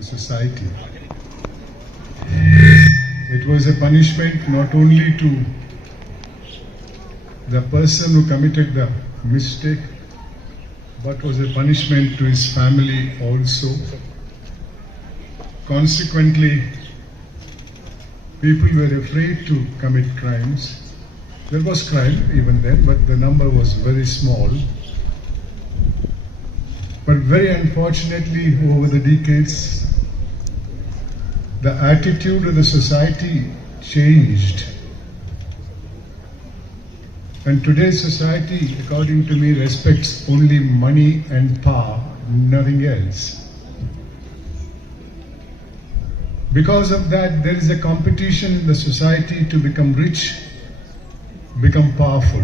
the society. It was a punishment not only to the person who committed the mistake, but was a punishment to his family also. Consequently, people were afraid to commit crimes. There was crime even then, but the number was very small. But very unfortunately, over the decades, the attitude of the society changed. And today's society, according to me, respects only money and power, nothing else. Because of that, there is a competition in the society to become rich, become powerful.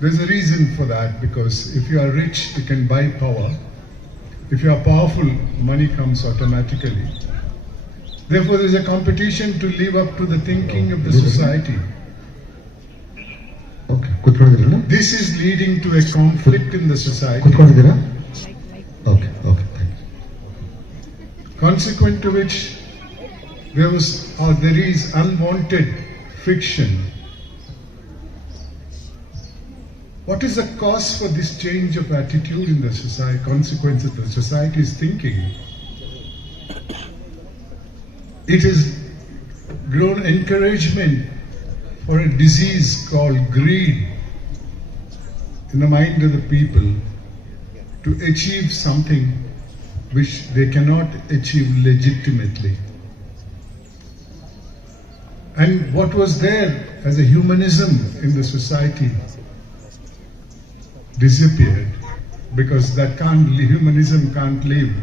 There's a reason for that, because if you are rich, you can buy power. If you are powerful, money comes automatically. Therefore, there is a competition to live up to the thinking of the society. This is leading to a conflict in the society. Consequent to which, there is unwanted friction. What is the cause for this change of attitude in the society, consequence of the society's thinking? It has grown encouragement for a disease called greed in the mind of the people to achieve something which they cannot achieve legitimately. And what was there as a humanism in the society disappeared, because that humanism can't live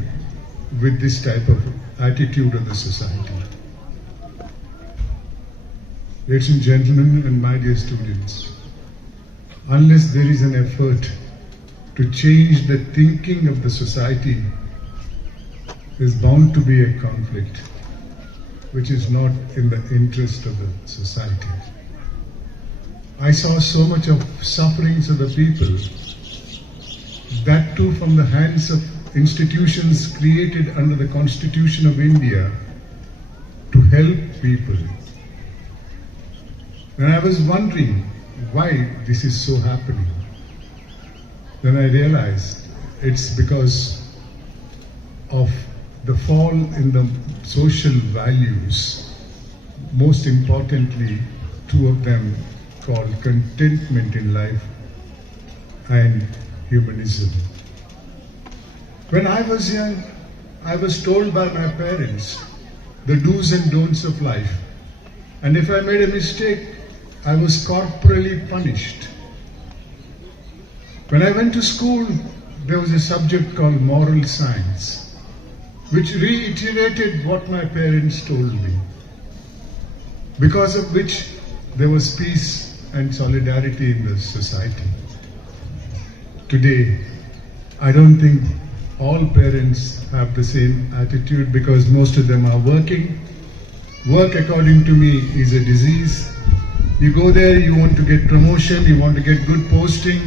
with this type of attitude of the society. Ladies and gentlemen, and my dear students, unless there is an effort to change the thinking of the society, there is bound to be a conflict which is not in the interest of the society. I saw so much of sufferings of the people, that too from the hands of institutions created under the Constitution of India to help people. And I was wondering why this is so happening. Then I realized it's because of the fall in the social values, most importantly, two of them called contentment in life and humanism. When I was young, I was told by my parents the do's and don'ts of life. And if I made a mistake, I was corporally punished. When I went to school, there was a subject called moral science, which reiterated what my parents told me, because of which there was peace and solidarity in the society. Today, I don't think all parents have the same attitude, because most of them are working. Work, according to me, is a disease. You go there, you want to get promotion, you want to get good posting,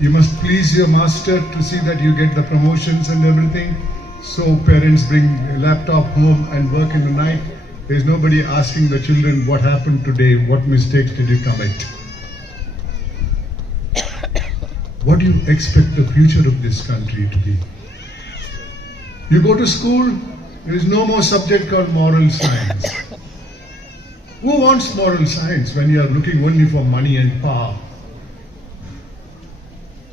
you must please your master to see that you get the promotions and everything. So parents bring a laptop home and work in the night. There's nobody asking the children what happened today, what mistakes did you commit. What do you expect the future of this country to be? You go to school, there is no more subject called moral science. Who wants moral science when you are looking only for money and power?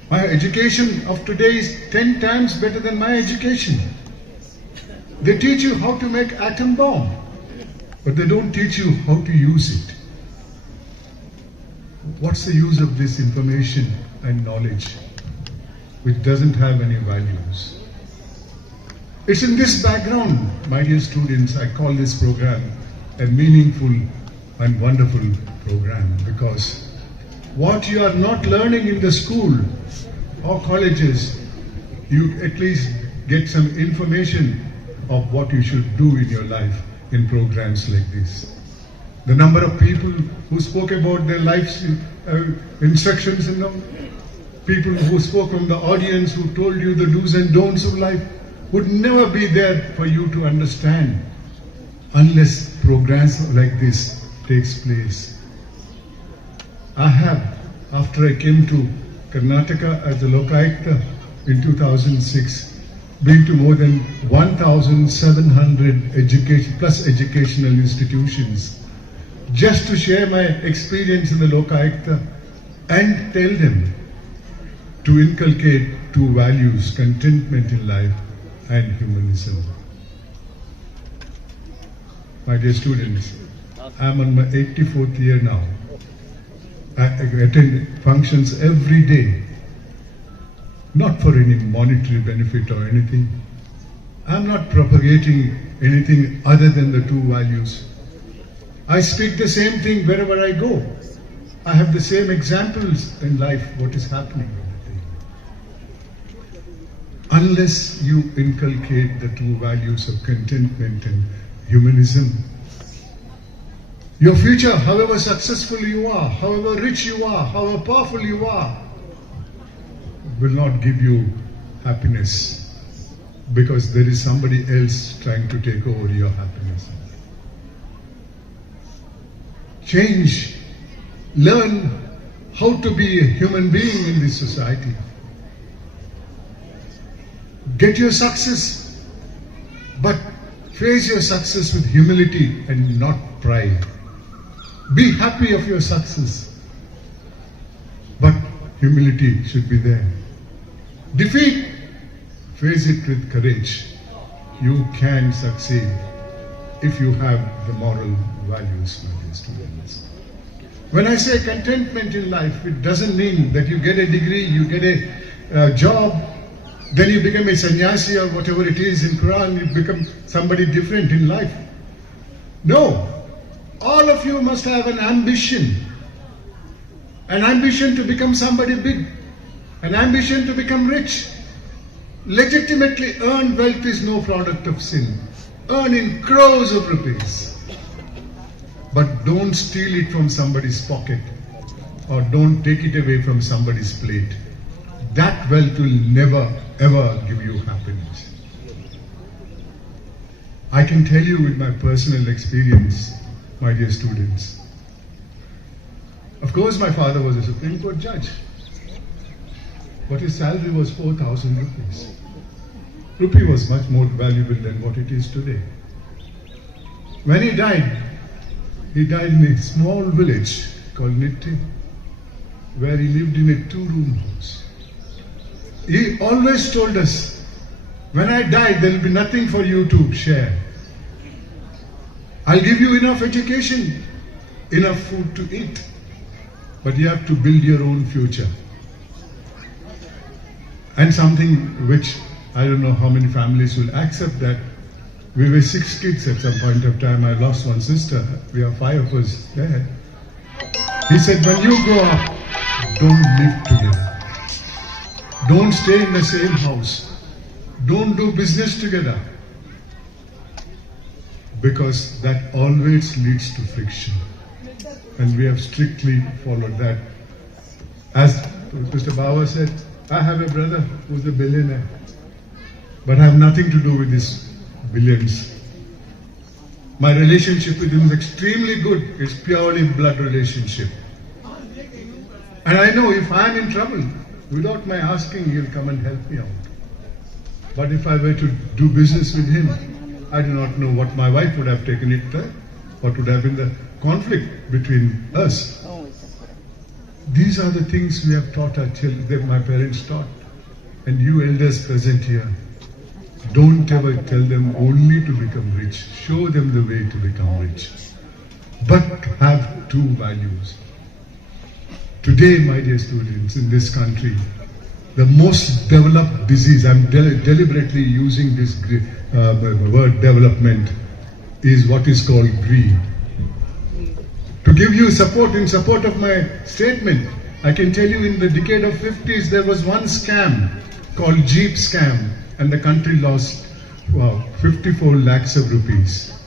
My education of today is 10 times better than my education. They teach you how to make atom bomb, but they don't teach you how to use it. What's the use of this information and knowledge which doesn't have any values? It's in this background, my dear students, I call this program a meaningful and wonderful program, because what you are not learning in the school or colleges, you at least get some information of what you should do in your life in programs like this. The number of people who spoke about their lives instructions in them, people who spoke from the audience, who told you the do's and don'ts of life, would never be there for you to understand unless programs like this takes place. I have, after I came to Karnataka as a Lokayukta in 2006, been to more than 1,700 educational institutions just to share my experience in the Lokayukta and tell them to inculcate two values, contentment in life and humanism. My dear students, I am on my 84th year now. I attend functions every day, not for any monetary benefit or anything. I am not propagating anything other than the two values. I speak the same thing wherever I go. I have the same examples in life, what is happening. Unless you inculcate the two values of contentment and humanism, your future, however successful you are, however rich you are, however powerful you are, will not give you happiness, because there is somebody else trying to take over your happiness. Change, learn how to be a human being in this society. Get your success, but face your success with humility and not pride. Be happy of your success, but humility should be there. Defeat, face it with courage. You can succeed if you have the moral values, my dear students. When I say contentment in life, it doesn't mean that you get a degree, you get a job, then you become a sannyasi or whatever it is in Quran, you become somebody different in life. No. All of you must have an ambition to become somebody big, an ambition to become rich. Legitimately earned wealth is no product of sin. Earn in crores of rupees. But don't steal it from somebody's pocket, or don't take it away from somebody's plate. That wealth will never ever give you happiness. I can tell you with my personal experience, my dear students. Of course, my father was a Supreme Court judge, but his salary was 4,000 rupees. Rupee was much more valuable than what it is today. When he died in a small village called Nitte, where he lived in a 2-room house. He always told us, when I die, there will be nothing for you to share. I'll give you enough education, enough food to eat, but you have to build your own future. And something which I don't know how many families will accept that. We were 6 kids at some point of time. I lost one sister. We are 5 of us there. He said, when you grow up, don't live together. Don't stay in the same house. Don't do business together. Because that always leads to friction. And we have strictly followed that. As Mr. Bawa said, I have a brother who's a billionaire. But I have nothing to do with his billions. My relationship with him is extremely good. It's purely blood relationship. And I know if I'm in trouble, without my asking, he'll come and help me out. But if I were to do business with him, I do not know what my wife would have taken it there, what would have been the conflict between us. These are the things we have taught our children, that my parents taught. And you elders present here, don't ever tell them only to become rich. Show them the way to become rich. But have two values. Today, my dear students, in this country, the most developed disease, I'm deliberately using this word development, is what is called greed. To give you support, in support of my statement, I can tell you in the decade of 50s, there was one scam called Jeep scam, and the country lost 54 lakhs of rupees.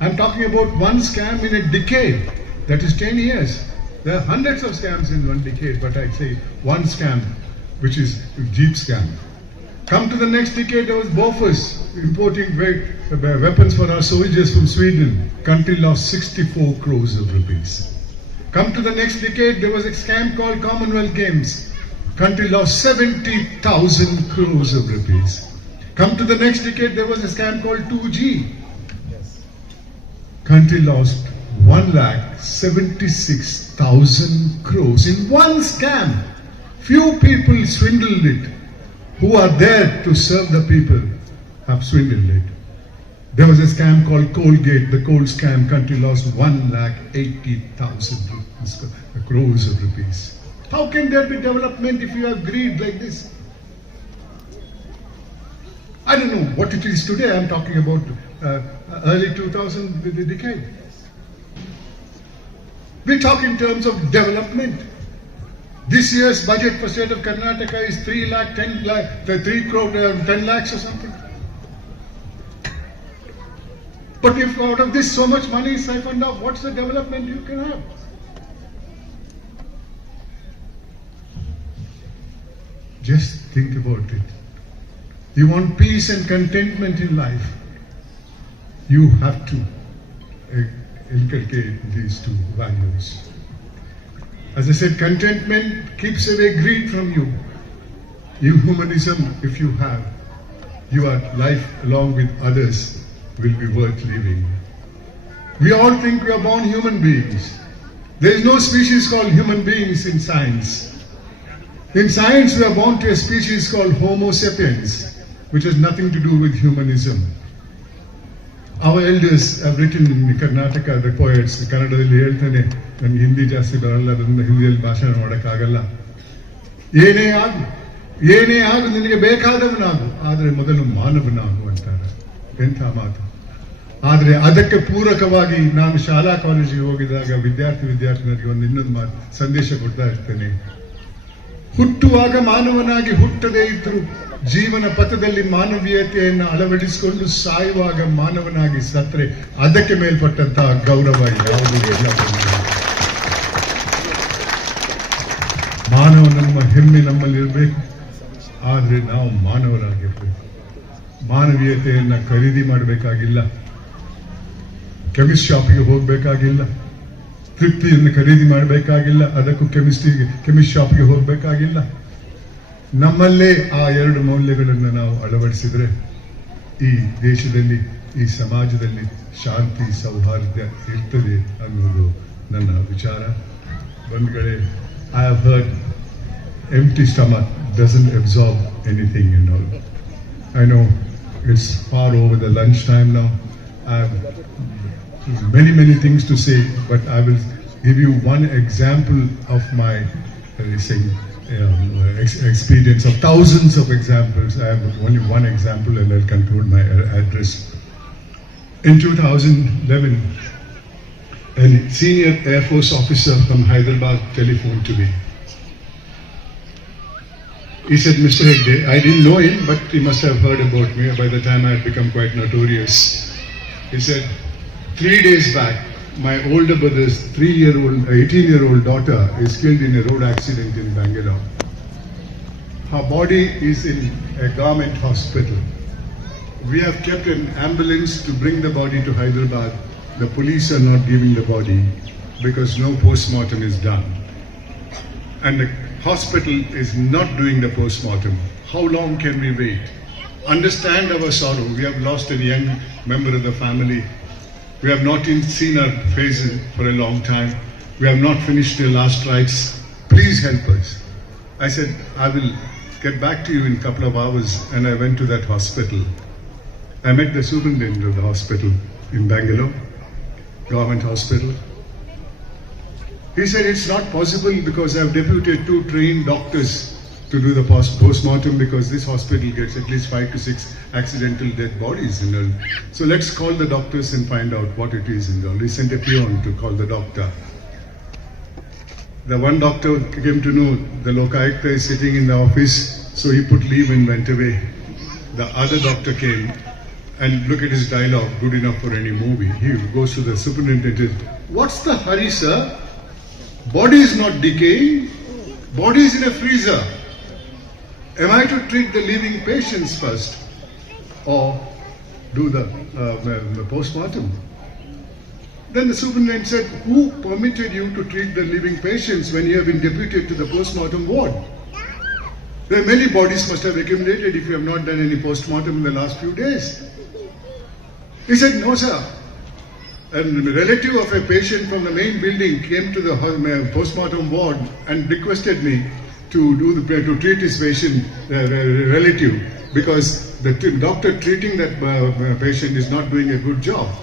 I'm talking about one scam in a decade, that is 10 years. There are hundreds of scams in one decade, but I'd say one scam, which is Jeep scam. Come to the next decade, there was Bofors importing weapons for our soldiers from Sweden. Country lost 64 crores of rupees. Come to the next decade, there was a scam called Commonwealth Games. Country lost 70,000 crores of rupees. Come to the next decade, there was a scam called 2G. Country lost 1,76,000 crores in one scam. Few people swindled it. Who are there to serve the people have swindled it. There was a scam called Colgate, the coal scam. Country lost 1,80,000 crores of rupees. How can there be development if you have greed like this? I don't know what it is today. I'm talking about early 2000 decade. We talk in terms of development. This year's budget for state of Karnataka is 3 crore 10 lakhs or something. But if out of this so much money is siphoned off, what's the development you can have? Just think about it. You want peace and contentment in life. You have to inculcate these two values. As I said, contentment keeps away greed from you. Humanism, if you have, your life along with others will be worth living. We all think we are born human beings. There is no species called human beings in science. In science, we are born to a species called Homo sapiens, which has nothing to do with humanism. Our elders have written in Karnataka, the poets, Kannadadalli ಹೇಳ್ತಾನೆ, ನನಗೆ ಹಿಂದಿ ಜಾಸ್ತಿ ಬರಲ್ಲ, ಅದರಿಂದ ಹಿಂದಿಯಲ್ಲಿ ಭಾಷಣ ಮಾಡೋಕ್ಕಾಗಲ್ಲ. ಏನೇ ಆಗು ನಿನಗೆ ಬೇಕಾದವನಾಗು, ಆದರೆ ಮೊದಲು ಮಾನವನಾಗು ಅಂತಾರೆ. ಎಂಥ ಮಾತು. ಆದರೆ ಅದಕ್ಕೆ ಪೂರಕವಾಗಿ ನಾನು ಶಾಲಾ ಕಾಲೇಜಿಗೆ ಹೋಗಿದಾಗ ವಿದ್ಯಾರ್ಥಿನಿಯರಿಗೆ ಇನ್ನೊಂದು ಸಂದೇಶ ಕೊಡ್ತಾ ಇರ್ತೇನೆ. ಹುಟ್ಟುವಾಗ ಮಾನವನಾಗಿ ಹುಟ್ಟದೇ ಇದ್ರು ಜೀವನ ಪಥದಲ್ಲಿ ಮಾನವೀಯತೆಯನ್ನು ಅಳವಡಿಸಿಕೊಂಡು ಸಾಯುವಾಗ ಮಾನವನಾಗಿ ಸತ್ರೆ ಅದಕ್ಕೆ ಮೇಲ್ಪಟ್ಟಂತಹ ಗೌರವ ಯಾವುದೂ ಇಲ್ಲ. ಮಾನವ ನಮ್ಮ ಹೆಮ್ಮೆ ನಮ್ಮಲ್ಲಿರಬೇಕು, ಆದರೆ ನಾವು ಮಾನವರಾಗಿರ್ಬೇಕು. ಮಾನವೀಯತೆಯನ್ನ ಖರೀದಿ ಮಾಡಬೇಕಾಗಿಲ್ಲ, ಕೆಮಿಸ್ಟ್ ಶಾಪಿಗೆ ಹೋಗಬೇಕಾಗಿಲ್ಲ, ತೃಪ್ತಿಯನ್ನು ಖರೀದಿ ಮಾಡಬೇಕಾಗಿಲ್ಲ, ಅದಕ್ಕೂ ಕೆಮಿಸ್ಟ್ ಶಾಪ್ಗೆ ಹೋಗಬೇಕಾಗಿಲ್ಲ. ನಮ್ಮಲ್ಲೇ ಆ ಎರಡು ಮೌಲ್ಯಗಳನ್ನು ನಾವು ಅಳವಡಿಸಿದರೆ ಈ ದೇಶದಲ್ಲಿ, ಈ ಸಮಾಜದಲ್ಲಿ ಶಾಂತಿ ಸೌಹಾರ್ದ ಇರ್ತದೆ ಅನ್ನೋದು ನನ್ನ ವಿಚಾರ. ಬಂಧುಗಳೇ, I have heard empty stomach doesn't absorb anything and all. I know it's far over the lunch time now. I have many things to say, but I will give you one example of my experience of thousands of examples. I have only one example and I'll conclude my address. In 2011, a senior Air Force officer from Hyderabad telephoned to me. He said, Mr. Hegde, I didn't know him, but he must have heard about me. By the time I had become quite notorious. He said, 3 days back, my older brother's 18-year-old daughter is killed in a road accident in Bangalore. Her body is in a government hospital. We have kept an ambulance to bring the body to Hyderabad. The police are not giving the body because no postmortem is done. And the hospital is not doing the postmortem. How long can we wait? Understand our sorrow. We have lost a young member of the family. We have not seen our faces for a long time. We have not finished the last rites. Please help us. I said, I will get back to you in a couple of hours, and I went to that hospital. I met the superintendent of the hospital in Bangalore, government hospital. He said it's not possible because I have deputed 2 trained doctors to do the post-mortem because this hospital gets at least 5 to 6 accidental dead bodies. So let's call the doctors and find out what it is. He sent a peon to call the doctor. The one doctor came to know the Lokayukta is sitting in the office, so he put leave and went away. The other doctor came and look at his dialogue, good enough for any movie. He goes to the superintendent. What's the hurry, sir? Body is not decaying. Body is in a freezer. Am I to treat the living patients first or do the post-mortem? Then the superintendent said, who permitted you to treat the living patients when you have been deputed to the post-mortem ward? There are many bodies must have accumulated if you have not done any post-mortem in the last few days. He said, no sir. A relative of a patient from the main building came to the post-mortem ward and requested me to treat his patient relative because the doctor treating that patient is not doing a good job.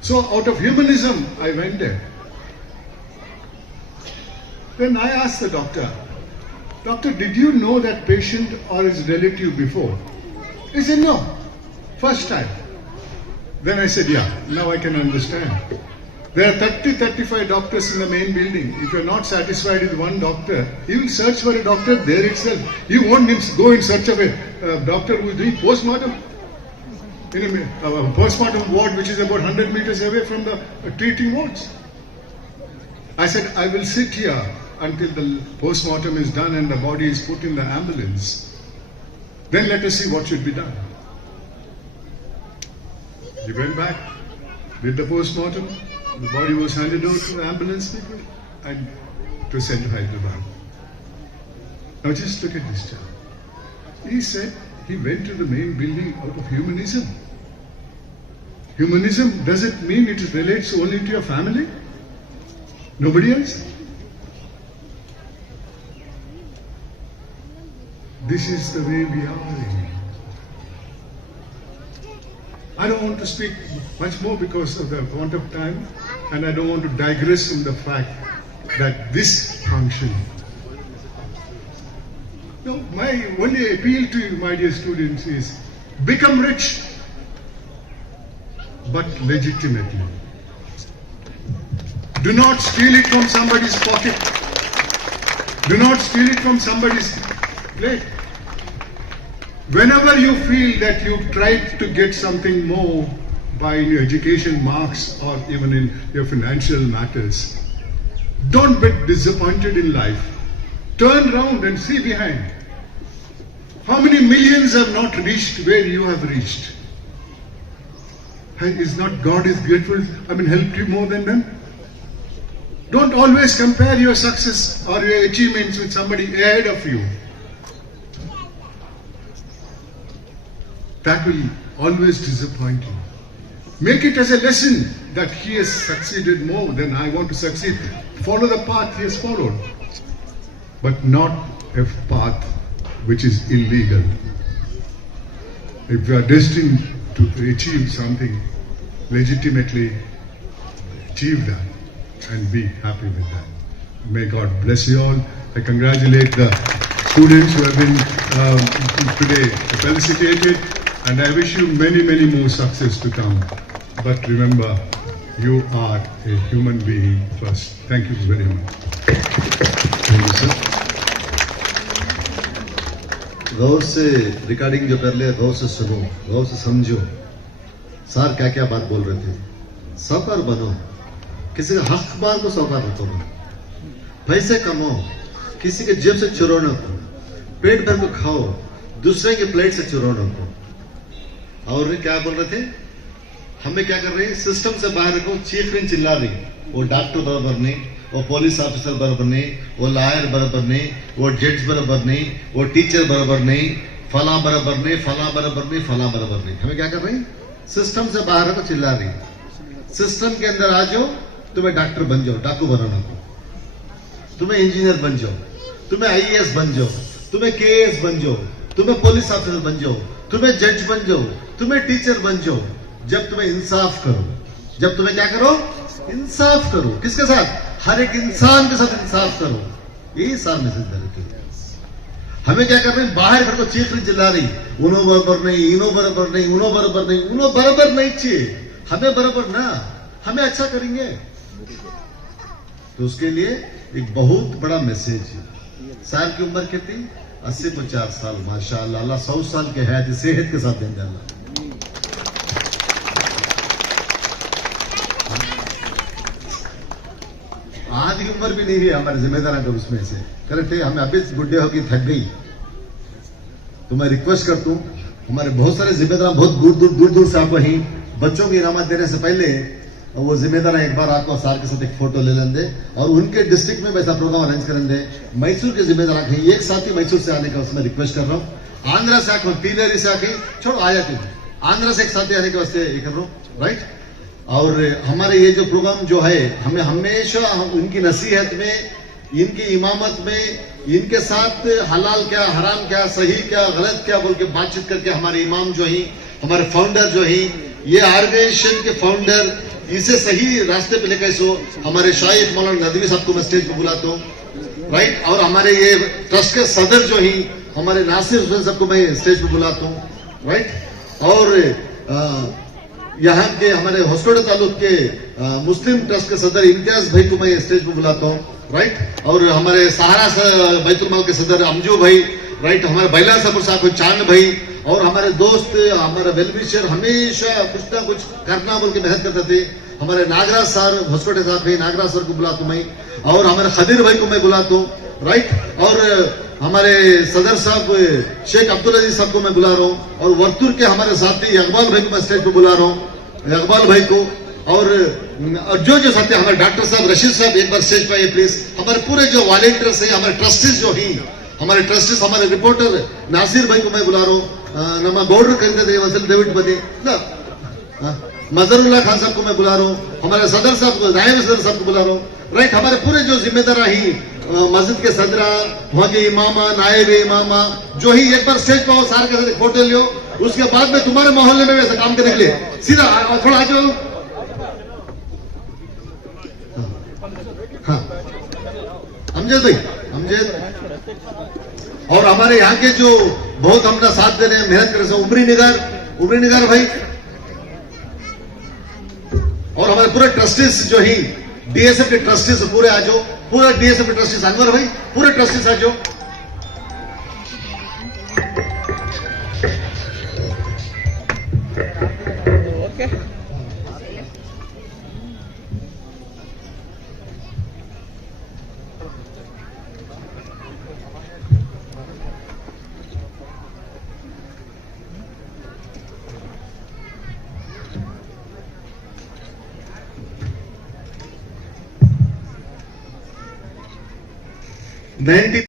So out of humanism, I went there. Then I asked the doctor, Doctor, did you know that patient or his relative before? He said, no, first time. Then I said, yeah, now I can understand. There are 35 doctors in the main building. If you are not satisfied with one doctor, he will search for a doctor there itself. You won't go in search of a doctor who is doing post-mortem. In a post-mortem ward which is about 100 meters away from the treating wards. I said, I will sit here until the post-mortem is done and the body is put in the ambulance. Then let us see what should be done. He went back, did the post-mortem, the body was handed over to the ambulance people and it was sent to Hyderabad. Now just look at this child. He said he went to the main building out of humanism. Humanism, does it mean it relates only to your family? Nobody else? This is the way we are. I don't want to speak much more because of the want of time, and I don't want to digress in the fact that this function. No, my only appeal to you, my dear students, is become rich, but legitimately. Do not steal it from somebody's pocket. Do not steal it from somebody's plate. Whenever you feel that you've tried to get something more by your education marks or even in your financial matters, don't be disappointed in life. Turn round and see behind. How many millions have not reached where you have reached? Is not God is grateful, helped you more than them? Don't always compare your success or your achievements with somebody ahead of you. That will always disappoint you. Make it as a lesson that he has succeeded more than I want to succeed. Follow the path he has followed, but not a path which is illegal. If you are destined to achieve something, legitimately achieve that and be happy with that. May God bless you all. I congratulate the students who have been today felicitated, and I wish you many, many more success to come. But remember, you are a human being first. Thank you very much. Thank you, sir. गौर से recording जो कर लिया, गौर से सुनो, गौर से समझो sir क्या क्या बात बोल रहे थे. साहूकार बनो, किसी का हक मार को साहूकार मत बनो, पैसे कमाओ, किसी के जेब से चुराओ ना, पेट भर को खाओ, दूसरे के प्लेट से चुराओ ना. और क्या बोल रहे थे, हमें क्या कर रहे हैं, सिस्टम से बाहर रखो. चीफ रिंग चिल्ला रही, वो डॉक्टर बराबर नहीं, वो पुलिस ऑफिसर बराबर नहीं, वो लॉयर बराबर नहीं, वो जज बराबर नहीं, वो टीचर बराबर नहीं, फला बराबर नहीं, फला बराबर नहीं, फला बराबर नहीं. हमें क्या कर रहे हैं, सिस्टम से बाहर रखो, चिल्ला रही. सिस्टम के अंदर आ जाओ, तुम्हें डॉक्टर बन जाओ, डाकू बनाना, तुम्हें इंजीनियर बन जाओ, तुम्हें आईएएस बन जाओ, तुम्हें केएएस बन जाओ, तुम्हें पुलिस ऑफिसर बन जाओ, तुम्हें जज बन जाओ, तुम्हें टीचर बन जाओ. जब तुम्हें इंसाफ करो, जब तुम्हें क्या करो, इंसाफ करो. किसके साथ, हर एक इंसान के साथ इंसाफ करो. यही सार मैसेज दे रहे थे. हमें क्या कर रहे हैं, बाहर घर को चीख रही, चिल्ला रही, उनो बराबर नहीं, इनो बराबर नहीं, उनो बराबर नहीं, उनो बराबर नहीं चाहिए, हमें बराबर ना, हमें अच्छा करेंगे. तो उसके लिए एक बहुत बड़ा मैसेज है. साल की उम्र कितनी, 80-50 साल. माशाअल्लाह, अल्लाह 100 साल के हयात सेहत के साथ देंगे. अल्लाह आधी उम्र भी नहीं है हमारे जिम्मेदारों को उसमें से. करेक्ट है, हमें अभी बुढ़े होगी, थक गई. तो मैं रिक्वेस्ट करता हूँ, हमारे बहुत सारे जिम्मेदार बहुत दूर दूर से आपको ही बच्चों की इनामत देने से पहले वो जिम्मेदार एक बार आपको सार के साथ एक फोटो ले लेंगे और उनके डिस्ट्रिक्ट में वैसा प्रोग्राम अरेंज करेंगे। मैसूर के जिम्मेदार आके एक साथ ही मैसूर से आने का उसमें रिक्वेस्ट कर रहा हूँ। आंध्रा से आके पीलेरी से आके छोड़ो आया क्यों, आंध्रा से एक साथ आने के वास्ते ये कर रहा हूँ, राइट। और हमारे ये जो प्रोग्राम जो है हमें हमेशा उनकी नसीहत में, इनकी इमामत में, इनके साथ हलाल क्या हराम क्या सही क्या गलत क्या बोल के बातचीत करके हमारे इमाम जो ही, हमारे फाउंडर जो ही, ये ऑर्गेनाइजेशन के फाउंडर, इसे सही रास्ते पे लेकर सो हमारे शायख मौलाना नदवी साहब को मैं स्टेज पे बुलाता हूँ, राइट। और हमारे ये ट्रस्ट के सदर जो ही हमारे नासिर हुसैन साहब को मैं स्टेज पे बुलाता हूँ, राइट। और यहाँ के हमारे हॉस्टोडे तालुक के मुस्लिम ट्रस्ट के सदर इम्तियाज भाई को मैं स्टेज पे बुलाता हूँ, राइट। और हमारे सहारा बैतुल माल के सदर अमजू भाई, राइट। हमारे बैला साहब चांद भाई और हमारे दोस्त, हमारा वेलविशर हमेशा कुछ ना कुछ करना बोल के मेहनत करते थे। हमारे नागराज सर हॉस्टोडे साहब भाई, नागराज सर को बुलाता हूँ मैं, और हमारे खदीर भाई को मैं बुलाता हूँ, राइट। और हमारे सदर साहब शेख अब्दुल अजीज साहब को मैं बुला रहा हूँ, और वर्तुर के हमारे साथी इकबाल भाई को मैं स्टेज पे बुला रहा हूँ, इकबाल भाई को। और जो साथी हमारे डॉक्टर साहब रशीद साहब एक बार स्टेज पे आइए प्लीज। हमारे पूरे जो वॉलेंटियर्स हैं, हमारे ट्रस्टीज जो ही, हमारे ट्रस्टीज, हमारे रिपोर्टर नासिर भाई को मैं बुला रहा हूँ, नमा गौडर करिंदे डेविड बने मजरुल्लाह खान साहब को मैं बुला रहा हूँ, हमारे सदर साहब को, नायब सदर साहब को बुला रहा हूँ, राइट। हमारे पूरे जो जिम्मेदार ही मस्जिद के सदरा, वहाँ के इमामा, नायब इमामा जो ही एक बार स्टेज पे आओ, सारे के साथ एक फोटो लियो। उसके बाद में तुम्हारे मोहल्ले में वैसे काम करने के लिए सीधा थोड़ा आ जाओ। हाँ अमजद भाई, अमजद। और हमारे यहाँ के जो बहुत अपना साथ दे रहे हैं, मेहनत कर रहे हैं, उमरी निगार भाई, और हमारे पूरे ट्रस्टीज जो ही डीएसएफ के ट्रस्टीज पूरे आ जाओ, पूरा डीएसएफ के ट्रस्टीज, अनवर भाई पूरे ट्रस्टीज आ जाओ।